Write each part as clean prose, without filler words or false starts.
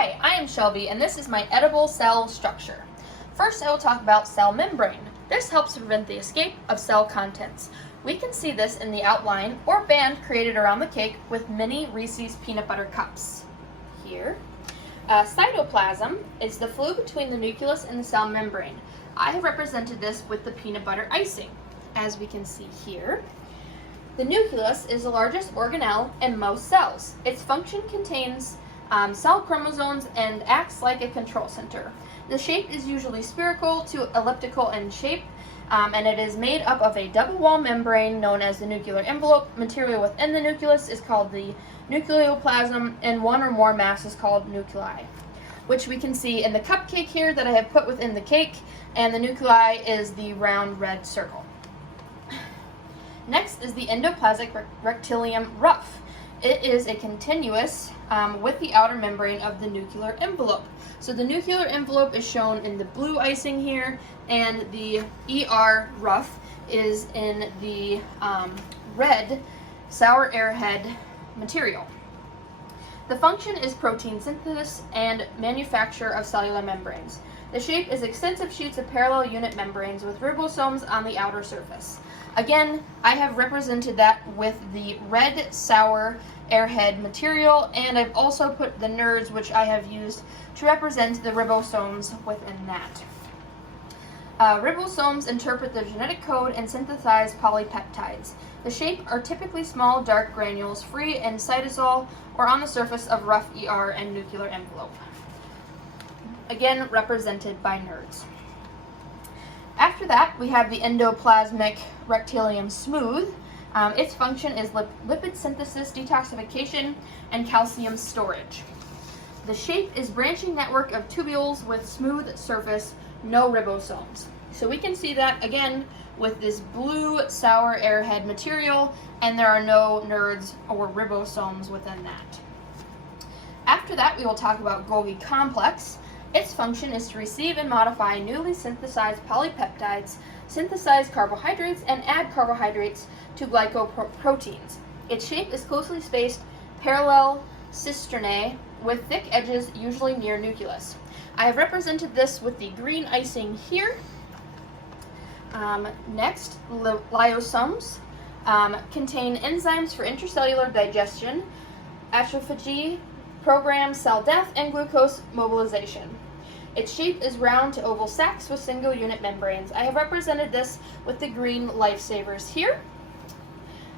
Hi, I am Shelby, and this is my edible cell structure. First, I will talk about cell membrane. This helps prevent the escape of cell contents. We can see this in the outline or band created around the cake with mini Reese's peanut butter cups. Here. Cytoplasm is the fluid between the nucleus and the cell membrane. I have represented this with the peanut butter icing, as we can see here. The nucleus is the largest organelle in most cells. Its function contains cell chromosomes and acts like a control center. The shape is usually spherical to elliptical in shape, and it is made up of a double-wall membrane known as the nuclear envelope. Material within the nucleus is called the nucleoplasm, and one or more mass is called nuclei, which we can see in the cupcake here that I have put within the cake, and the nuclei is the round red circle. Next is the endoplasmic reticulum rough. It is a continuous with the outer membrane of the nuclear envelope. So the nuclear envelope is shown in the blue icing here, and the ER rough is in the red sour airhead material. The function is protein synthesis and manufacture of cellular membranes. The shape is extensive sheets of parallel unit membranes with ribosomes on the outer surface. Again, I have represented that with the red sour airhead material, and I've also put the nerds, which I have used to represent the ribosomes within that. Ribosomes interpret the genetic code and synthesize polypeptides. The shape are typically small, dark granules free in cytosol or on the surface of rough ER and nuclear envelope. Again, represented by nerds. After that, we have the endoplasmic reticulum smooth. Its function is lipid synthesis, detoxification, and calcium storage. The shape is branching network of tubules with smooth surface, no ribosomes. So we can see that again with this blue sour airhead material, and there are no nerds or ribosomes within that. After that, we will talk about Golgi complex. Its function is to receive and modify newly synthesized polypeptides, synthesize carbohydrates, and add carbohydrates to glycoproteins. Its shape is closely spaced parallel cisternae with thick edges usually near nucleus. I have represented this with the green icing here. Next, lysosomes contain enzymes for intracellular digestion, autophagy, program cell death, and glucose mobilization. Its shape is round to oval sacs with single unit membranes. I have represented this with the green lifesavers here.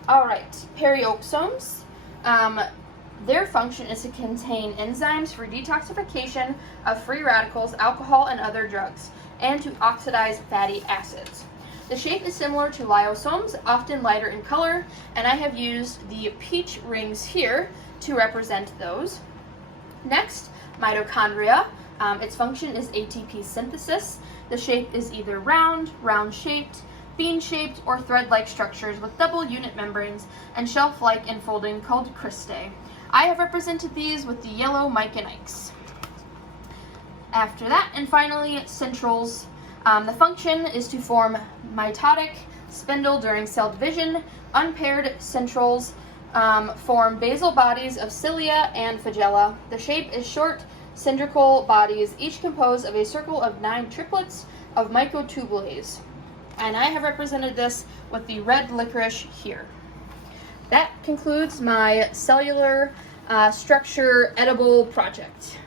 Alright, periosomes. Their function is to contain enzymes for detoxification of free radicals, alcohol, and other drugs, and to oxidize fatty acids. The shape is similar to lysosomes, often lighter in color, and I have used the peach rings here to represent those. Next, mitochondria. Its function is ATP synthesis. The shape is either round-shaped, bean-shaped, or thread-like structures with double unit membranes and shelf-like enfolding called cristae. I have represented these with the yellow Mike and Ike's. After that, and finally, centrals. The function is to form mitotic spindle during cell division. Unpaired centrals form basal bodies of cilia and flagella. The shape is short, cylindrical bodies, each composed of a circle of 9 triplets of microtubules. And I have represented this with the red licorice here. That concludes my cellular structure edible project.